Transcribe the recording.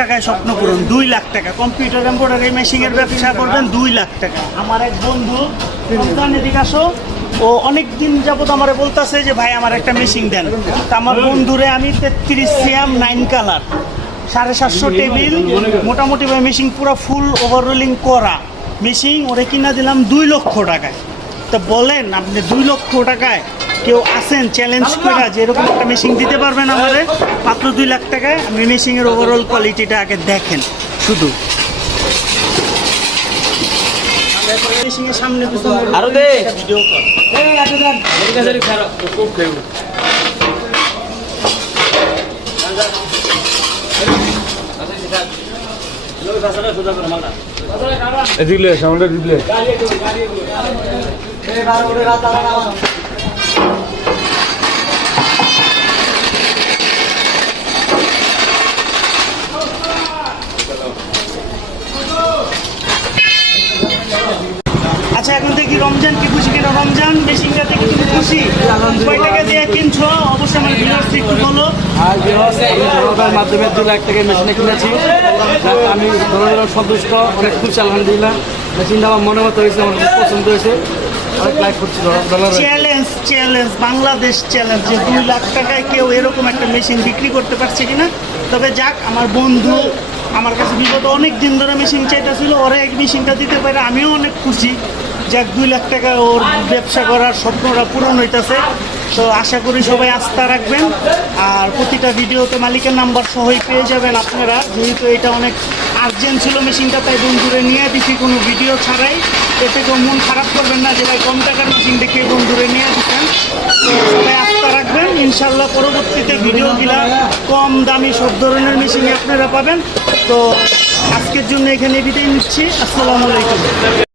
টাকায় স্বপ্ন পূরণ, 2 লাখ টাকা। কম্পিউটার এমব্রয়ডারি মেশিনের ব্যবসা করবেন, 2 লাখ টাকা। আমার এক বন্ধু রমজান, এদিকে আসো, ও অনেক দিন যাবত আমারে বলতেছে যে ভাই আমার একটা মেশিন দেন। তা আমার বন্ধুরে আমি 33 সিএম 9 কালার 750 টেবিল মোটামুটি ভাই মেশিন পুরো ফুল ওভাররোলিং করা মেশিন ওরে কিনা দিলাম 2 লক্ষ টাকায়। তো বলেন আপনি 2 লক্ষ টাকায় কেউ আসেন চ্যালেঞ্জ করে যে এরকম একটা মেশিন দিতে পারবেন আমাদের মাত্র 2 লাখ টাকায়? আপনি মেশিনের ওভারঅল কোয়ালিটিটা আগে দেখেন শুধু। মেশিনের সামনে আরো দে ভিডিও কল দিলে সামনে দিলে আচ্ছা এখন থেকে রমজান কি খুশি কিনা? রমজান মেশিনটা থেকে তুমি খুশি? কয় টাকা দিয়ে কিনছো অবশ্যই আমার ভিউয়ার্স একটু বলো। আর জনতার মাধ্যমে 2 লাখ টাকা মেশিনে কিনেছি। আমি ধরনের সন্তুষ্ট, অনেক খুশি আলহামদুলিল্লাহ। মেশিনটা আমার মনে মতো হয়েছে, আমার খুব পছন্দ হয়েছে, অনেক লাইক করছি। চ্যালেঞ্জ বাংলাদেশ চ্যালেঞ্জ যে 2 লাখ টাকায় কেউ এরকম একটা মেশিন বিক্রি করতে পারছে কিনা। তবে যাক, আমার বন্ধু আমার কাছে বিগত অনেক দিন ধরে মেশিন চাইতেছিল, ওরা এক মেশিনটা দিতে পারে, আমিও অনেক খুশি। যাক 2 লাখ টাকা ওর ব্যবসা করার স্বপ্নটা পূরণ হইতেছে। তো আশা করি সবাই আস্থা রাখবেন, আর প্রতিটা ভিডিওতে মালিকের নাম্বার সহই পেয়ে যাবেন আপনারা। যেহেতু এটা অনেক আর্জেন্ট ছিল মেশিনটা, তাই বন্ধুরে নিয়ে দিচ্ছি কোনো ভিডিও ছাড়াই। এতে কেউ মন খারাপ করবেন না যে ভাই কম টাকার মেশিন দেখে বন্ধুরে নিয়ে দিচ্ছেন। তো সবাই আস্থা রাখবেন, ইনশাল্লাহ পরবর্তীতে ভিডিওগুলা কম দামি সব ধরনের মেশিন আপনারা পাবেন। তো আজকের জন্য এখানে বিদায় নিচ্ছি। আসসালামু আলাইকুম।